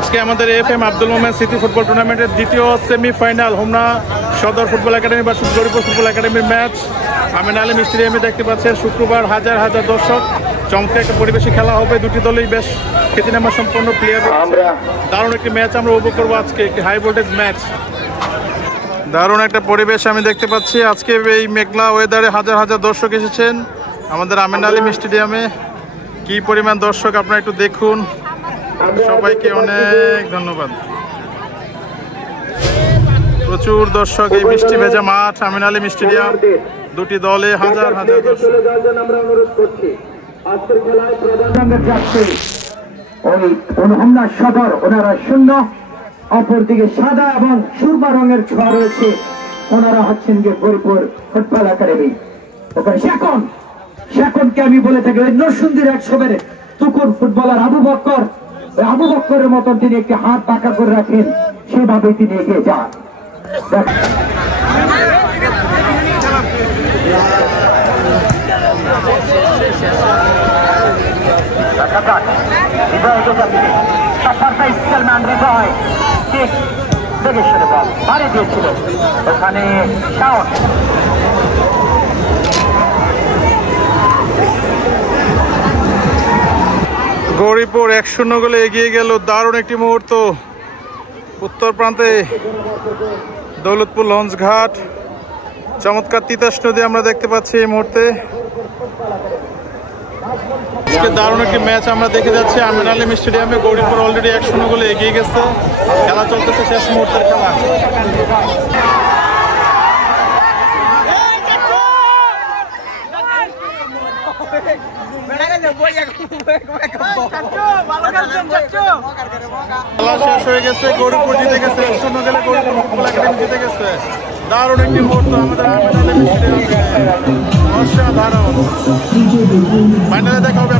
আজকে আমাদের FM Abdul Momen city football টুর্নামেন্টের দ্বিতীয় সেমিফাইনাল হোমনা সদর football academy versus Garipur football একাডেমির ম্যাচ আমিন আলী স্টেডিয়ামে দেখতে পাচ্ছেন। শুক্রবার হাজার হাজার দর্শক, চমৎকার একটা পরিবেশে খেলা হবে। দুটি দলই বেশ খ্যাতিনামা সম্পন্ন প্লেয়ার। দারুণ একটি ম্যাচ আমরা উপভোগ করবো আজকে, একটি হাই ভোল্টেজ ম্যাচ। দারুণ একটা পরিবেশ আমি দেখতে পাচ্ছি। আজকে এই মেঘলা ওয়েদারে হাজার হাজার দর্শক এসেছেন আমাদের আমিন আলী স্টেডিয়ামে। কি পরিমাণ দর্শক আপনারা একটু দেখুন। সবাইকে অনেক ধন্যবাদ। প্রচুর দর্শক, এই বৃষ্টি ভেজা মাঠ আমিন আলী স্টেডিয়াম, দুটি দলে হাজার হাজার দর্শক। সদর ওনারা শূন্য, অপরদিকে সাদা এবং সুরমা রঙের ছোঁয়া রয়েছে, ওনারা হচ্ছেন গিয়ে গরিপুর ফুটবল একাডেমি। ওখানে শেখনকে আমি বলে থাকি নরসুন্দির 100 বেড়ে তুকুর ফুটবলার আবু বক্করের মতন তিনি একটি হাত পাকা করে রাখেন, সেভাবে তিনি এগিয়ে যান। ওখানে গৌরীপুর 1-0 গোলে এগিয়ে গেল। দারুণ একটি মুহূর্ত। উত্তর প্রান্তে দৌলতপুর লঞ্চ ঘাট, চমৎকার তিতাস নদী আমরা দেখতে পাচ্ছি এই মুহূর্তে। দারুণ একটি ম্যাচ আমরা দেখে যাচ্ছি আমিন আলী স্টেডিয়ামে। গৌরীপুর অলরেডি 1-0 গোলে এগিয়ে গেছে। খেলা চলতেছে শেষ মুহূর্তের খেলা। খেলা শেষ হয়ে গেছে, গৌরীপুর জিতে গেছে। 1-0 গোলে গৌরীপুর ফুটবল একাডেমি জিতে গেছে। দারুণ একটি মুহূর্ত আমাদের আমিন আলী স্টেডিয়ামে। অসাধারণ। ফাইনালে দেখা হবে।